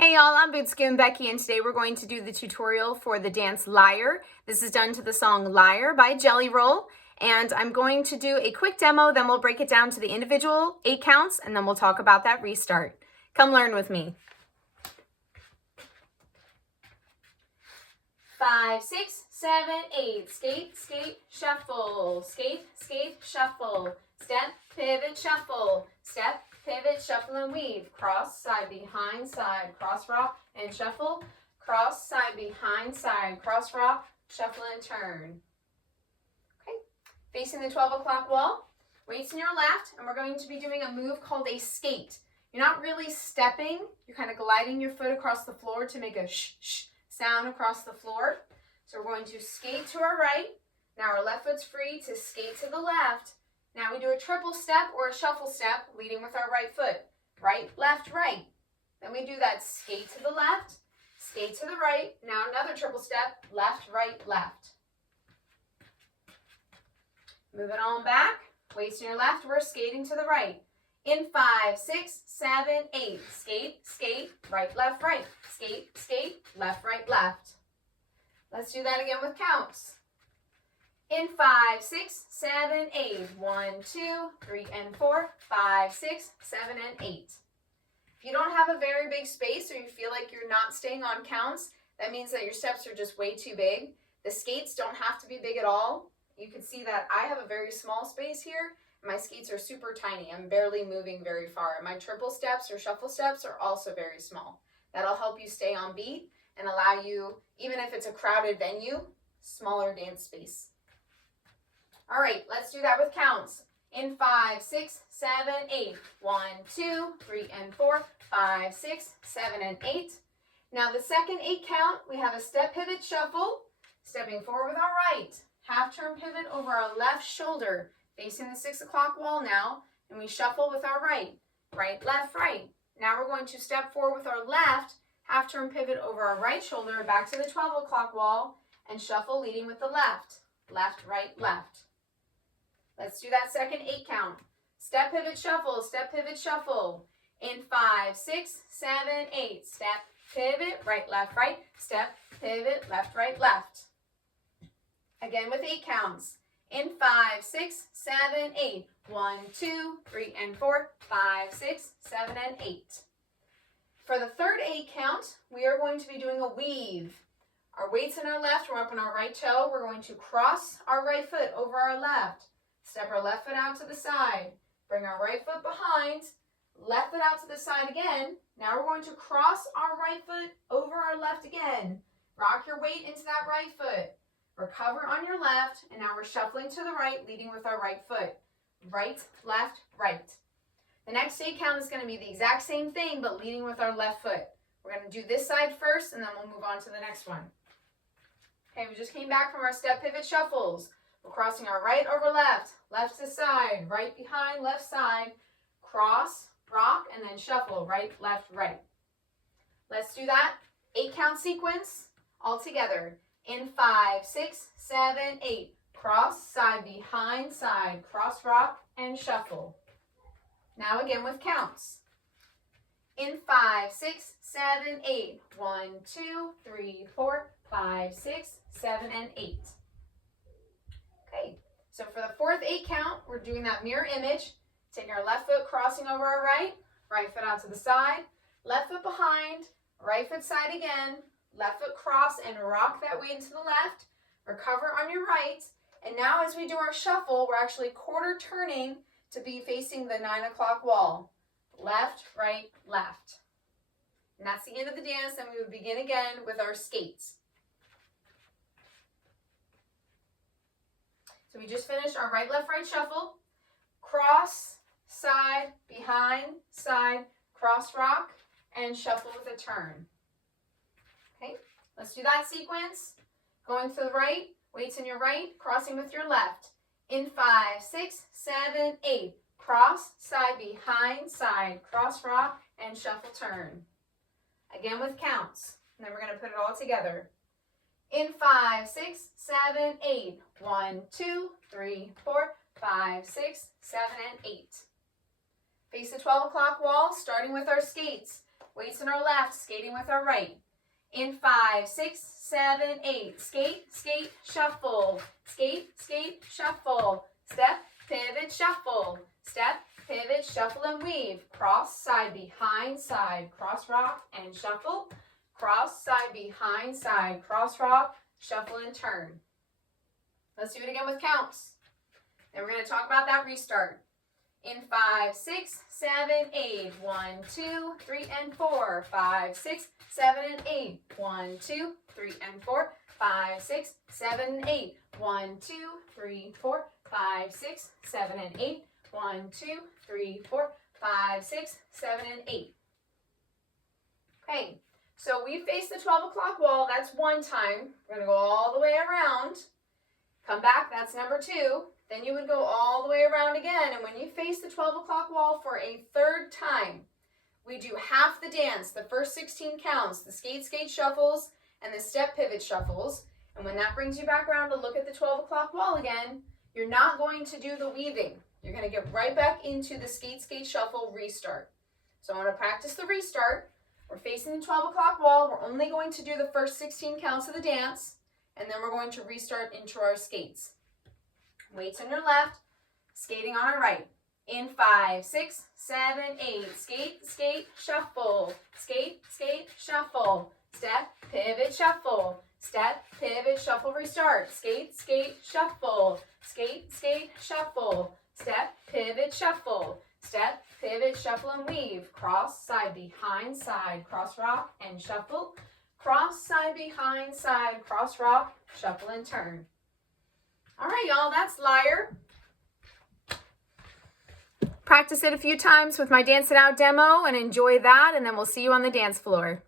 Hey y'all, I'm Scootin Becky, and today we're going to do the tutorial for the dance Liar. This is done to the song Liar by Jelly Roll, and I'm going to do a quick demo, then we'll break it down to the individual 8 counts, and then we'll talk about that restart. Come learn with me. 5, 6, 7, 8, skate, skate, shuffle, skate, skate, shuffle, step, pivot, shuffle, step, pivot, shuffle and weave, cross, side, behind, side, cross, rock, and shuffle, cross, side, behind, side, cross, rock, shuffle and turn. Okay, facing the 12 o'clock wall, weights in your left, and we're going to be doing a move called a skate. You're not really stepping, you're kind of gliding your foot across the floor to make a sh sound across the floor. So we're going to skate to our right. Now our left foot's free to skate to the left. Now we do a triple step or a shuffle step, leading with our right foot. Right, left, right. Then we do that skate to the left, skate to the right. Now another triple step, left, right, left. Move it on back. Waist in your left, we're skating to the right. In 5, 6, 7, 8. Skate, skate, right, left, right. Skate, skate, left, right, left. Let's do that again with counts. In 5, 6, 7, 8. 1, 2, 3, and 4. 5, 6, 7, and 8. If you don't have a very big space or you feel like you're not staying on counts, that means that your steps are just way too big. The skates don't have to be big at all. You can see that I have a very small space here. My skates are super tiny. I'm barely moving very far. My triple steps or shuffle steps are also very small. That'll help you stay on beat and allow you, even if it's a crowded venue, smaller dance space. All right, let's do that with counts. In 5, 6, 7, 8. 1, 2, 3, and 4. 5, 6, 7, and 8. Now the second 8 count, we have a step pivot shuffle, stepping forward with our right. Half turn pivot over our left shoulder, facing the 6 o'clock wall now, and we shuffle with our right. Right, left, right. Now we're going to step forward with our left, half turn pivot over our right shoulder, back to the 12 o'clock wall, and shuffle leading with the left. Left, right, left. Let's do that second 8 count. Step pivot shuffle, step pivot shuffle. In 5, 6, 7, 8. Step, pivot, right, left, step, pivot, left, right, left. Again with 8 counts. In 5, 6, 7, 8. 1, 2, 3, and 4. 5, 6, 7, and 8. For the third 8 count, we are going to be doing a weave. Our weight's in our left, we're up on our right toe. We're going to cross our right foot over our left. Step our left foot out to the side. Bring our right foot behind. Left foot out to the side again. Now we're going to cross our right foot over our left again. Rock your weight into that right foot. Recover on your left, and now we're shuffling to the right, leading with our right foot. Right, left, right. The next 8 count is going to be the exact same thing, but leading with our left foot. We're going to do this side first, and then we'll move on to the next one. Okay, we just came back from our step pivot shuffles. We're crossing our right over left, left to side, right behind, left side, cross, rock, and then shuffle, right, left, right. Let's do that 8 count sequence all together. In 5, 6, 7, 8. Cross, side, behind, side, cross, rock, and shuffle. Now again with counts. In 5, 6, 7, 8. 1, 2, 3, 4, 5, 6, 7, and 8. Okay, so for the fourth 8 count, we're doing that mirror image. Taking our left foot, crossing over our right foot out to the side, left foot behind, right foot side again, left foot cross and rock that weight into the left, recover on your right, and now as we do our shuffle, we're actually quarter turning to be facing the 9 o'clock wall. Left, right, left. And that's the end of the dance, and we would begin again with our skates. So we just finished our right, left, right shuffle. Cross, side, behind, side, cross, rock, and shuffle with a turn. Okay, let's do that sequence. Going to the right, weights in your right, crossing with your left. In 5, 6, 7, 8. Cross, side, behind, side, cross, rock, and shuffle turn. Again with counts. And then we're going to put it all together. In 5, 6, 7, 8. 1, 2, 3, 4, 5, 6, 7, and 8. Face the 12 o'clock wall, starting with our skates. Weights in our left, skating with our right. In 5, 6, 7, 8. Skate, skate, shuffle. Skate, skate, shuffle. Step, pivot, shuffle. Step, pivot, shuffle, and weave. Cross, side, behind, side. Cross, rock, and shuffle. Cross, side, behind, side. Cross, rock, shuffle, and turn. Let's do it again with counts. Then we're going to talk about that restart. In 5, 6, 7, 8. 1, 2, 3, and 4. 5, 6, 7, and 8. 1, 2, 3, and 4. 5, 6, 7, and 8. 1, 2, 3, 4. 5, 6, 7, and 8. 1, 2, 3, 4. 5, 6, 7, and 8. Okay, so we face the 12 o'clock wall. That's one time. We're going to go all the way around. Come back. That's number 2. Then you would go all the way around again, and when you face the 12 o'clock wall for a third time, we do half the dance, the first 16 counts, the skate, skate shuffles, and the step pivot shuffles. And when that brings you back around to look at the 12 o'clock wall again, you're not going to do the weaving. You're going to get right back into the skate, skate shuffle restart. So I want to practice the restart. We're facing the 12 o'clock wall. We're only going to do the first 16 counts of the dance, and then we're going to restart into our skates. Weights on your left, skating on our right. In 5, 6, 7, 8. Skate, skate, shuffle. Skate, skate, shuffle. Step, pivot, shuffle. Step, pivot, shuffle, restart. Skate, skate, shuffle. Skate, skate, shuffle. Step, pivot, shuffle. Step, pivot, shuffle, and weave. Cross, side, behind, side. Cross, rock, and shuffle. Cross, side, behind, side. Cross, rock, shuffle, and turn. All right, y'all, that's Liar. Practice it a few times with my Dance It Out demo and enjoy that, and then we'll see you on the dance floor.